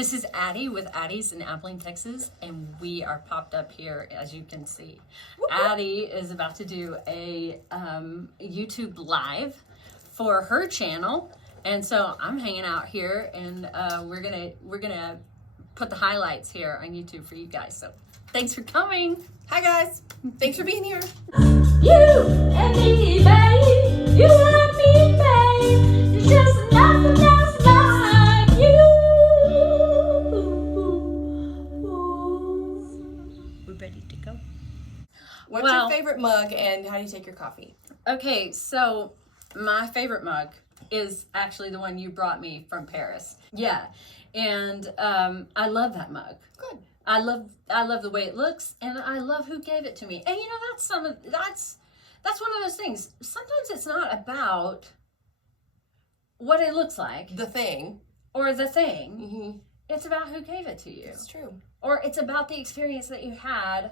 This is Addie with Addie's in Abilene, Texas, and we are popped up here, as you can see. Addie is about to do a YouTube live for her channel, and so I'm hanging out here, and we're gonna put the highlights here on YouTube for you guys. So thanks for coming. Hi guys, thanks for being here. You and me, babe. You and me, babe. It's just nothing else like you. We're ready to go. What's your favorite mug and how do you take your coffee? Okay, so my favorite mug is actually the one you brought me from Paris. Yeah, and I love that mug. Good. I love the way it looks, and I love who gave it to me. And you know, that's one of those things. Sometimes it's not about what it looks like, The thing. or the thing. Mm-hmm. It's about who gave it to you. It's true. Or it's about the experience that you had,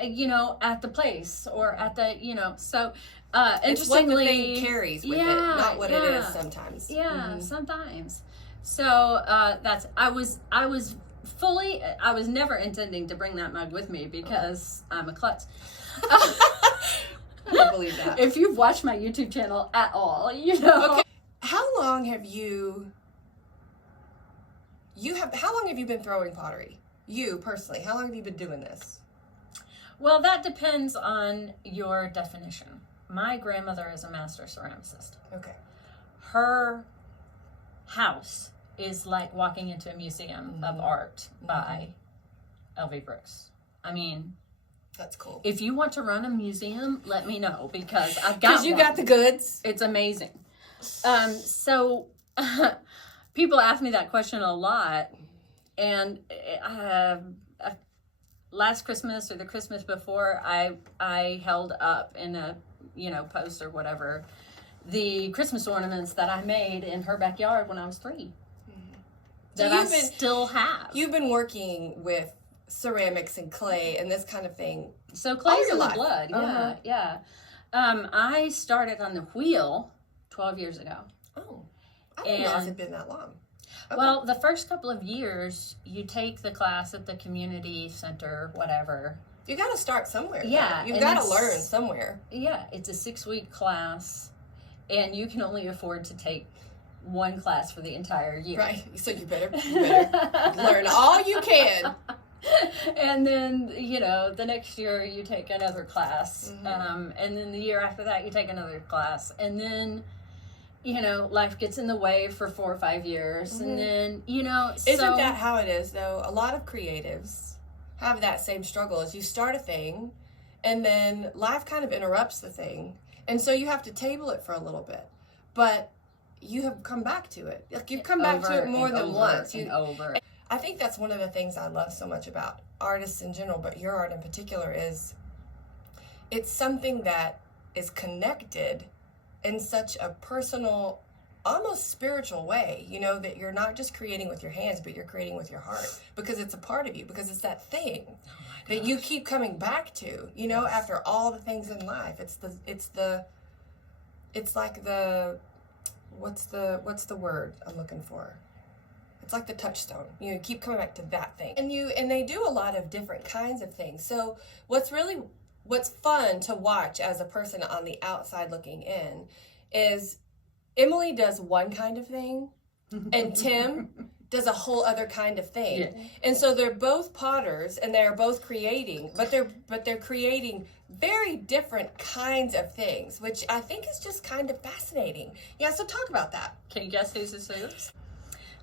you know, at the place or at the, you know. So, It's what the interestingly, thing carries with it, not what it is sometimes. Yeah, sometimes. So I was never intending to bring that mug with me because I'm a klutz. I don't believe that. If you've watched my YouTube channel at all, you know. Okay. How long have you been throwing pottery? You personally, how long have you been doing this? Well, that depends on your definition. My grandmother is a master ceramicist. Okay. Her house is like walking into a museum of art by L.V. Brooks. I mean, that's cool. If you want to run a museum, let me know because I've got Because you got the goods. It's amazing. So people ask me that question a lot, and last Christmas or the Christmas before, I held up in a post or whatever the Christmas ornaments that I made in her backyard when I was 3. So that I still have. You've been working with ceramics and clay and this kind of thing. So clay's in the blood. Yeah. I started on the wheel 12 years ago. Oh, I didn't know it had been that long. Okay. Well, the first couple of years, you take the class at the community center, whatever. You got to start somewhere. Yeah. You've got to learn somewhere. Yeah. It's a 6-week class, and you can only afford to take one class for the entire year. Right. So you better learn all you can. And then, the next year you take another class. And then the year after that you take another class. And then, life gets in the way for 4 or 5 years. And then, Isn't that how it is, though? A lot of creatives have that same struggle as you start a thing, and then life kind of interrupts the thing. And so you have to table it for a little bit. But you have come back to it. Like you've come back to it more than once. I think that's one of the things I love so much about artists in general, but your art in particular, is it's something that is connected in such a personal, almost spiritual way, that you're not just creating with your hands, but you're creating with your heart because it's a part of you, because it's that thing that you keep coming back to, after all the things in life. What's the word I'm looking for? It's like the touchstone. You keep coming back to that thing. And they do a lot of different kinds of things. So what's fun to watch as a person on the outside looking in is Emily does one kind of thing and Tim does a whole other kind of thing. Yeah. And so they're both potters and they're both creating, but they're creating very different kinds of things, which I think is just kind of fascinating. Yeah, so talk about that. Can you guess whose this is?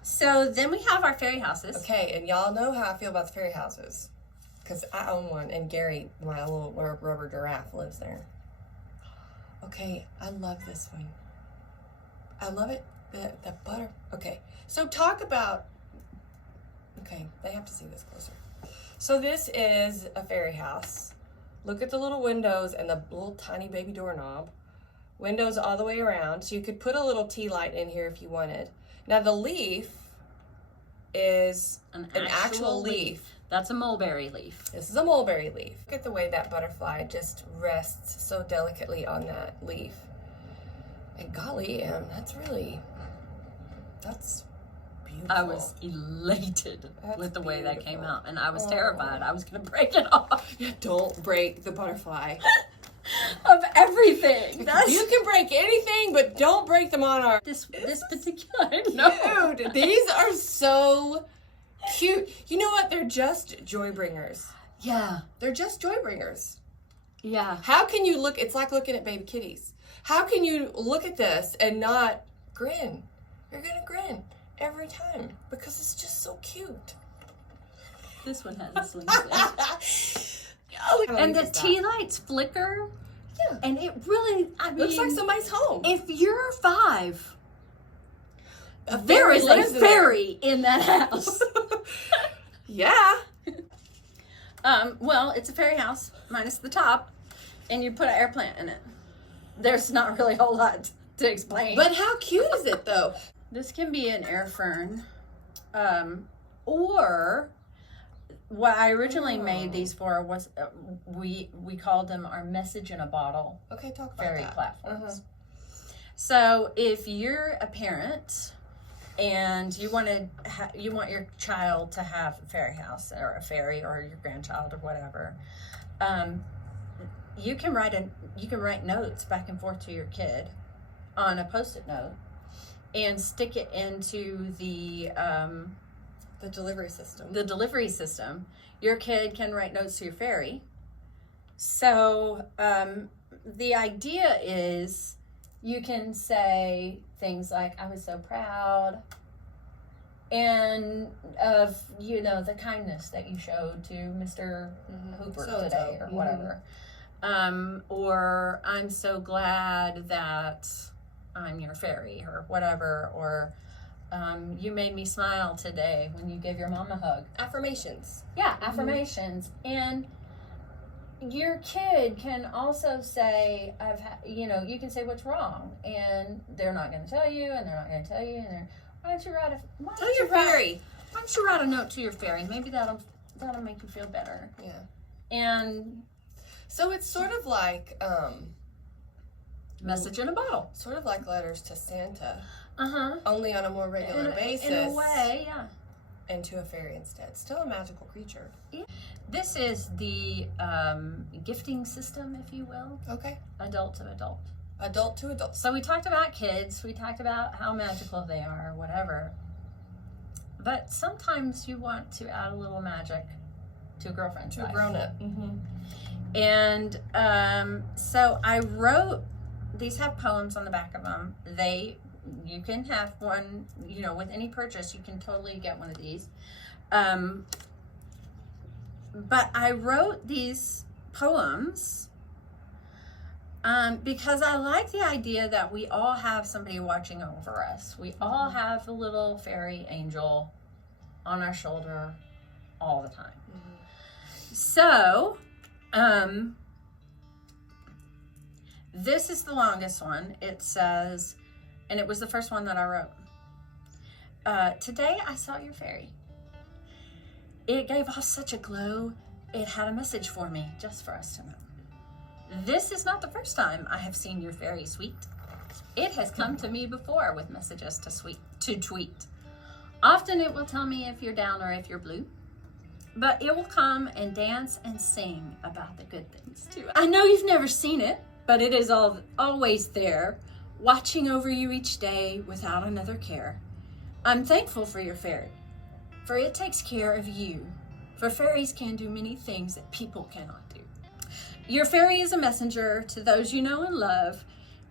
So then we have our fairy houses. Okay, and y'all know how I feel about the fairy houses, because I own one, and Gary, my little rubber giraffe, lives there. Okay, I love this one. I love it. The butter. Okay, so talk about. Okay, they have to see this closer. So this is a fairy house. Look at the little windows and the little tiny baby doorknob. Windows all the way around, so you could put a little tea light in here if you wanted. Now the leaf is an actual leaf. That's a mulberry leaf. This is a mulberry leaf. Look at the way that butterfly just rests so delicately on that leaf. And golly, that's beautiful. I was elated That's with the way that came beautiful. out, and I was terrified I was going to break it off. Don't break the butterfly. Of everything. You can break anything, but don't break the monarch. This particular, no. Dude, these are so cute. You know what? They're just joy bringers. Yeah, They're just joy bringers. yeah. How can you look? It's like looking at baby kitties. How can you look at this and not grin? You're gonna grin every time because it's just so cute. This one has a swing set. And the tea lights flicker. Yeah. And it really, I mean, Looks like somebody's home. if you're 5, A there fairy is a lives in there. fairy in that house. Yeah. Well, it's a fairy house minus the top, and you put an air plant in it. There's not really a whole lot to explain. But how cute is it though? This can be an air fern, or what I originally made these for was we called them our message in a bottle Okay, talk about fairy that. platforms. So if you're a parent and you want your child to have a fairy house or a fairy, or your grandchild or whatever, you can write notes back and forth to your kid on a Post-it note and stick it into the delivery system. the delivery system. Your kid can write notes to your fairy. So the idea is you can say things like, I was so proud, and of, the kindness that you showed to Mr. Hooper today, or whatever. Or I'm so glad that I'm your fairy, or whatever. Or you made me smile today when you gave your mom a hug. Affirmations. Yeah, affirmations. And your kid can also say, you can say what's wrong, and they're not going to tell you, and they're not going to tell you, and why don't you write a note to your fairy? Maybe that'll make you feel better. Yeah. And So it's sort of like message in a bottle. sort of like letters to Santa, Uh-huh. only on a more regular basis. In a way, yeah. And to a fairy instead. Still a magical creature. This is the gifting system, if you will, Okay. adult to adult. Adult to adult. So we talked about kids, we talked about how magical they are, whatever. But sometimes you want to add a little magic to a girlfriend's To a life. grown up. Mm-hmm. And so I wrote, these have poems on the back of them. You can have one, with any purchase, you can totally get one of these. But I wrote these poems because I like the idea that we all have somebody watching over us. We all have a little fairy angel on our shoulder all the time. Mm-hmm. So, this is the longest one. It says, and it was the first one that I wrote. Today I saw your fairy. It gave off such a glow. It had a message for me, just for us to know. This is not the first time I have seen your fairy, sweet. It has come to me before with messages to tweet. Often it will tell me if you're down or if you're blue. But it will come and dance and sing about the good things too. I know you've never seen it, but it is always there, watching over you each day without another care. I'm thankful for your fairy, for it takes care of you. For fairies can do many things that people cannot do. Your fairy is a messenger to those you know and love,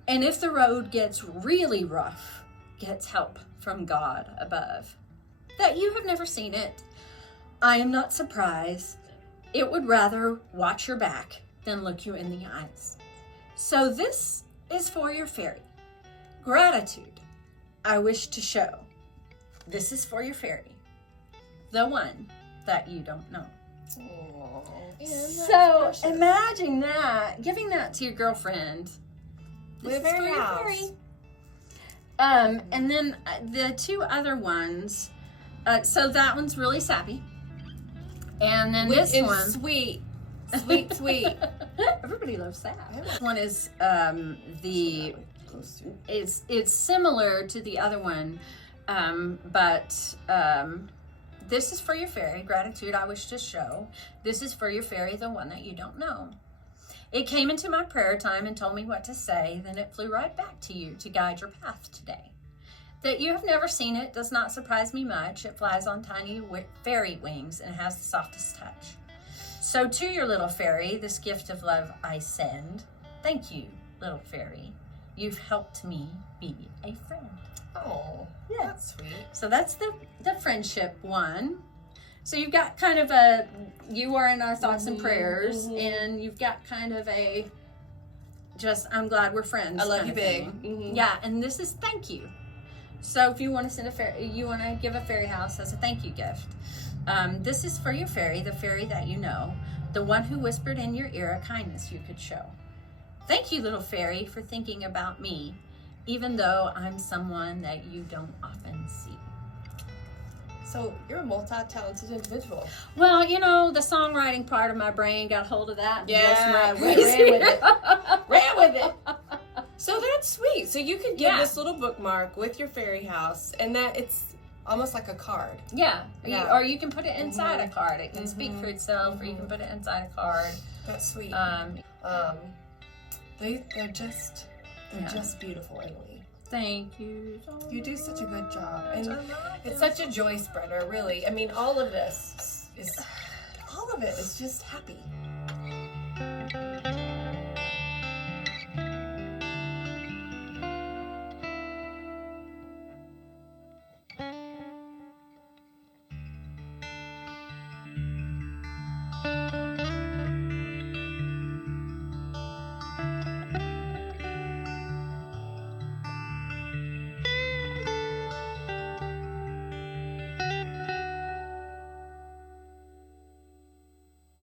and if the road gets really rough, gets help from God above. That you have never seen it, I am not surprised. It would rather watch your back than look you in the eyes. So this is for your fairy. Gratitude I wish to show. This is for your fairy, the one that you don't know. So imagine that, giving that to your girlfriend. This is for your fairy. And then the two other ones. So that one's really sappy. And then this one, sweet. Everybody loves sap. This one is it's similar to the other one, This is for your fairy. Gratitude I wish to show. This is for your fairy, the one that you don't know. It came into my prayer time and told me what to say. Then it flew right back to you to guide your path today. That you have never seen it does not surprise me much. It flies on tiny fairy wings and has the softest touch. So to your little fairy, this gift of love I send. Thank you, little fairy. You've helped me be a friend. Oh, Yeah. that's sweet. So that's the friendship one. So you've got kind of a, you are in our thoughts and prayers, and you've got kind of a, just, I'm glad we're friends. I love kind you of big. thing. Yeah, and this is thank you. So if you want to send you want to give a fairy house as a thank you gift. This is for your fairy, the fairy that you know, the one who whispered in your ear a kindness you could show. Thank you, little fairy, for thinking about me, even though I'm someone that you don't often see. So you're a multi-talented individual. Well, you know, the songwriting part of my brain got hold of that. And Yeah, just ran went with it. Ran with it. So that's sweet. So you can give Yeah. this little bookmark with your fairy house, and that it's almost like a card. Yeah. Yeah. Or you can put it inside a card. It can speak for itself, or you can put it inside a card. That's sweet. They're just beautiful, Emily. Thank you. You do such a good job, and I love it's it. such a joy spreader. Really, I mean, all of it is just happy.